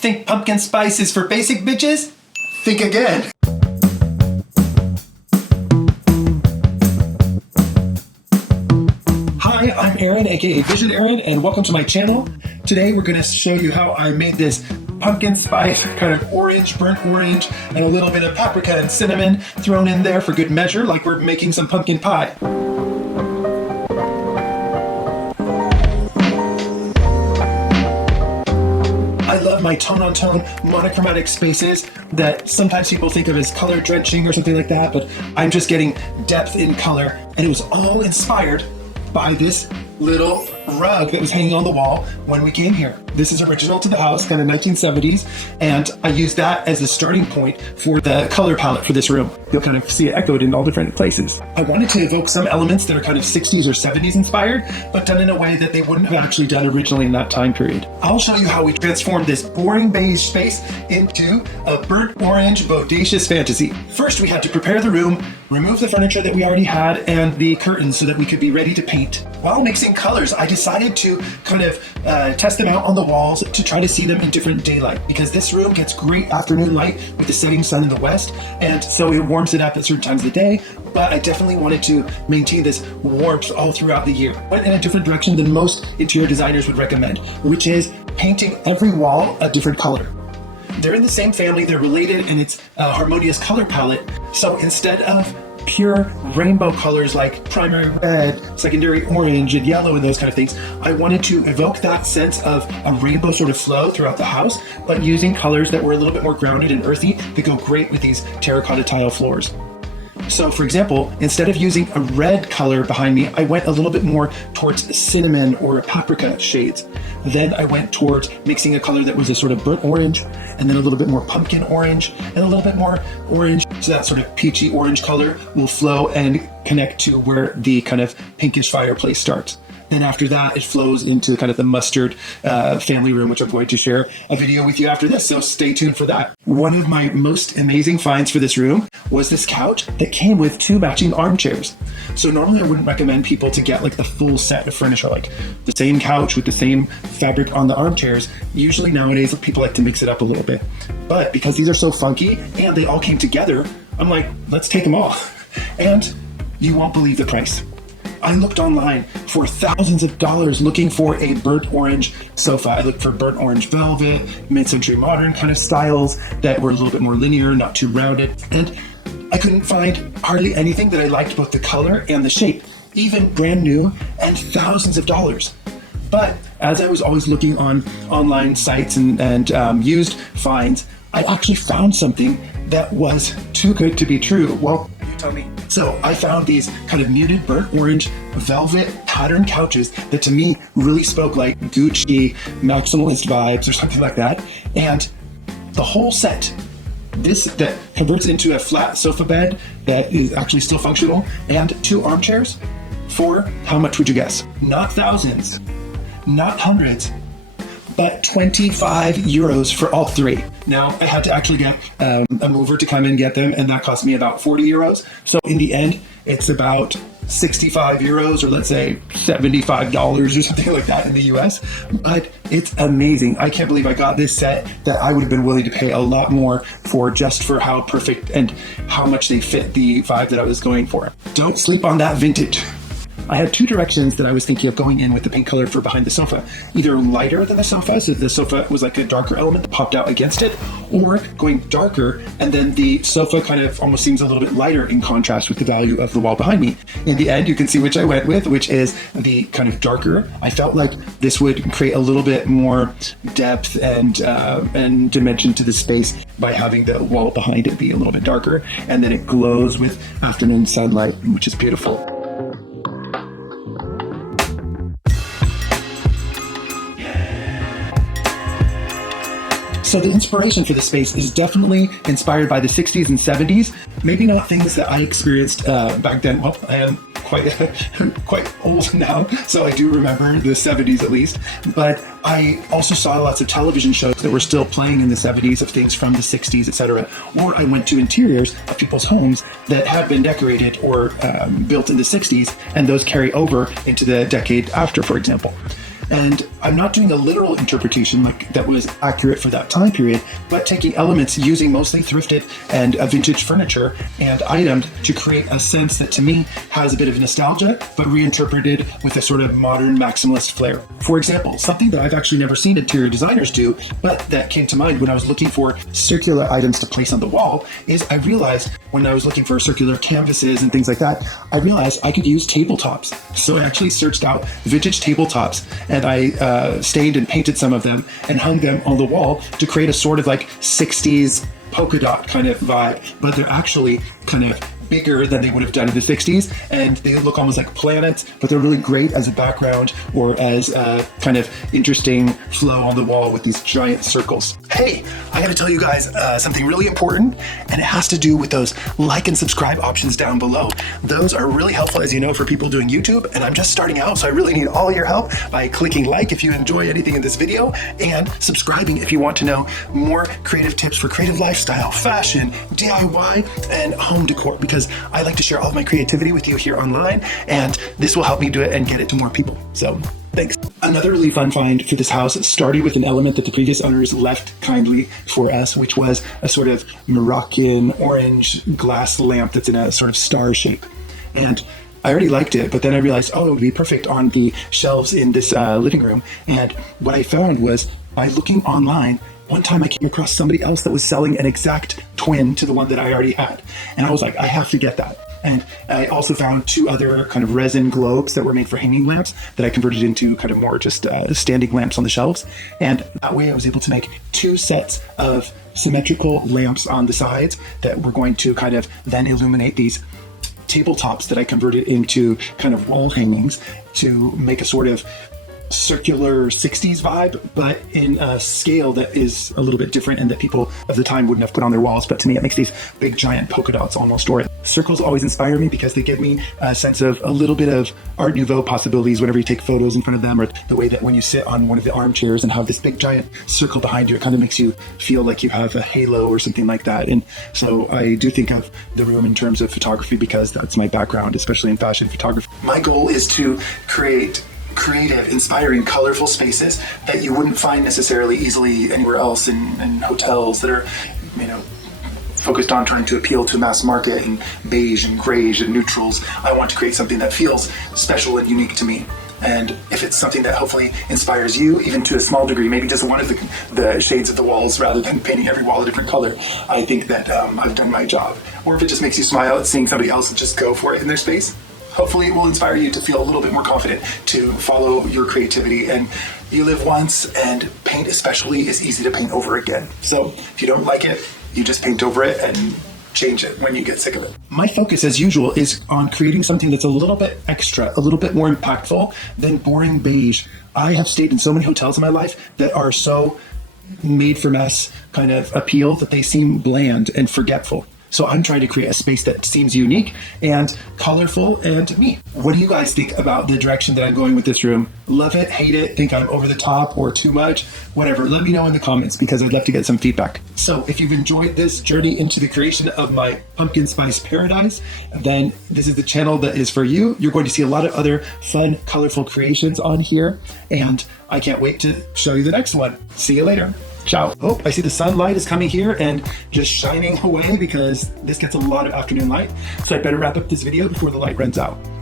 Think pumpkin spice is for basic bitches? Think again. Hi, I'm Aaron, aka Visionaaron, and welcome to my channel. Today we're going to show you how I made this pumpkin spice, kind of orange, burnt orange, and a little bit of paprika and cinnamon thrown in there for good measure, like we're making some pumpkin pie. I love my tone-on-tone monochromatic spaces that sometimes people think of as color drenching or something like that, but I'm just getting depth in color, and it was all inspired by this little rug that was hanging on the wall when we came here. This is original to the house, kind of 1970s, and I used that as a starting point for the color palette for this room. You'll kind of see it echoed in all different places. I wanted to evoke some elements that are kind of 60s or 70s inspired, but done in a way that they wouldn't have actually done originally in that time period. I'll show you how we transformed this boring beige space into a burnt orange bodacious fantasy. First, we had to prepare the room, remove the furniture that we already had, and the curtains so that we could be ready to paint. While mixing colors, I decided to kind of test them out on the walls to try to see them in different daylight, because this room gets great afternoon light with the setting sun in the west, and so it warms it up at certain times of the day, but I definitely wanted to maintain this warmth all throughout the year. Went in a different direction than most interior designers would recommend, which is painting every wall a different color. They're in the same family, they're related, and it's a harmonious color palette. So instead of pure rainbow colors like primary red, secondary orange, and yellow, and those kind of things, I wanted to evoke that sense of a rainbow sort of flow throughout the house, but using colors that were a little bit more grounded and earthy that go great with these terracotta tile floors. So for example, instead of using a red color behind me, I went a little bit more towards cinnamon or paprika shades. Then I went towards mixing a color that was a sort of burnt orange, and then a little bit more pumpkin orange, and a little bit more orange. So that sort of peachy orange color will flow and connect to where the kind of pinkish fireplace starts. Then after that, it flows into kind of the mustard family room, which I'm going to share a video with you after this, so stay tuned for that. One of my most amazing finds for this room was this couch that came with 2 matching armchairs. So normally I wouldn't recommend people to get like the full set of furniture, like the same couch with the same fabric on the armchairs. Usually nowadays people like to mix it up a little bit. But because these are so funky and they all came together, I'm like, let's take them all. And you won't believe the price. I looked online for thousands of dollars looking for a burnt orange sofa. I looked for burnt orange velvet, mid-century modern kind of styles that were a little bit more linear, not too rounded. And I couldn't find hardly anything that I liked both the color and the shape, even brand new and thousands of dollars. But as I was always looking on online sites and used finds, I actually found something that was too good to be true. Well, you tell me. So I found these kind of muted burnt orange velvet pattern couches that to me really spoke like Gucci maximalist vibes or something like that. And the whole set, this that converts into a flat sofa bed that is actually still functional, and 2 armchairs for how much would you guess? Not thousands, not hundreds, but 25 euros for all 3. Now, I had to actually get a mover to come and get them, and that cost me about 40 euros. So in the end, it's about 65 euros, or let's say $75 or something like that in the US. But it's amazing. I can't believe I got this set that I would have been willing to pay a lot more for, just for how perfect and how much they fit the vibe that I was going for. Don't sleep on that vintage. I had 2 directions that I was thinking of going in with the pink color for behind the sofa. Either lighter than the sofa, so the sofa was like a darker element that popped out against it, or going darker, and then the sofa kind of almost seems a little bit lighter in contrast with the value of the wall behind me. In the end, you can see which I went with, which is the kind of darker. I felt like this would create a little bit more depth and dimension to the space by having the wall behind it be a little bit darker, and then it glows with afternoon sunlight, which is beautiful. So the inspiration for the space is definitely inspired by the 60s and 70s. Maybe not things that I experienced back then. Well, I am quite old now, so I do remember the 70s at least. But I also saw lots of television shows that were still playing in the 70s of things from the 60s, etc. Or I went to interiors of people's homes that had been decorated or built in the 60s, and those carry over into the decade after, for example. And I'm not doing a literal interpretation like that was accurate for that time period, but taking elements using mostly thrifted and vintage furniture and items to create a sense that to me has a bit of nostalgia, but reinterpreted with a sort of modern maximalist flair. For example, something that I've actually never seen interior designers do, but that came to mind when I was looking for circular items to place on the wall, is I realized when I was looking for circular canvases and things like that, I realized I could use tabletops. So I actually searched out vintage tabletops and I stained and painted some of them and hung them on the wall to create a sort of like 60s polka dot kind of vibe, but they're actually kind of bigger than they would have done in the 60s, and they look almost like planets, but they're really great as a background or as a kind of interesting flow on the wall with these giant circles. Hey, I gotta tell you guys something really important, and it has to do with those like and subscribe options down below. Those are really helpful, as you know, for people doing YouTube, and I'm just starting out, so I really need all your help by clicking like if you enjoy anything in this video, and subscribing if you want to know more creative tips for creative lifestyle, fashion, DIY, and home decor, because I like to share all of my creativity with you here online, and this will help me do it and get it to more people. So thanks. Another really fun find for this house started with an element that the previous owners left kindly for us, which was a sort of Moroccan orange glass lamp that's in a sort of star shape. And I already liked it, but then I realized, oh, it would be perfect on the shelves in this living room. And what I found was, by looking online, one time I came across somebody else that was selling an exact twin to the one that I already had. And I was like, I have to get that. And I also found two other kind of resin globes that were made for hanging lamps that I converted into kind of more just standing lamps on the shelves. And that way I was able to make two sets of symmetrical lamps on the sides that were going to kind of then illuminate these tabletops that I converted into kind of wall hangings to make a sort of circular 60s vibe, but in a scale that is a little bit different and that people of the time wouldn't have put on their walls. But to me, it makes these big giant polka dots almost. Or circles always inspire me because they give me a sense of a little bit of Art Nouveau possibilities whenever you take photos in front of them, or the way that when you sit on one of the armchairs and have this big giant circle behind you, it kind of makes you feel like you have a halo or something like that. And so I do think of the room in terms of photography because that's my background, especially in fashion photography. My goal is to create creative, inspiring, colorful spaces that you wouldn't find necessarily easily anywhere else in hotels that are, you know, focused on trying to appeal to mass market and beige and grayish and neutrals. I want to create something that feels special and unique to me. And if it's something that hopefully inspires you, even to a small degree, maybe just one of the shades of the walls rather than painting every wall a different color, I think that I've done my job. Or if it just makes you smile at seeing somebody else just go for it in their space, hopefully it will inspire you to feel a little bit more confident to follow your creativity. And you live once, and paint especially is easy to paint over again. So if you don't like it, you just paint over it and change it when you get sick of it. My focus, as usual, is on creating something that's a little bit extra, a little bit more impactful than boring beige. I have stayed in so many hotels in my life that are so made for mass kind of appeal that they seem bland and forgetful. So I'm trying to create a space that seems unique and colorful and me. What do you guys think about the direction that I'm going with this room? Love it, hate it, think I'm over the top or too much? Whatever, let me know in the comments because I'd love to get some feedback. So if you've enjoyed this journey into the creation of my pumpkin spice paradise, then this is the channel that is for you. You're going to see a lot of other fun, colorful creations on here, and I can't wait to show you the next one. See you later. Ciao. Oh, I see the sunlight is coming here and just shining away because this gets a lot of afternoon light. So I better wrap up this video before the light runs out.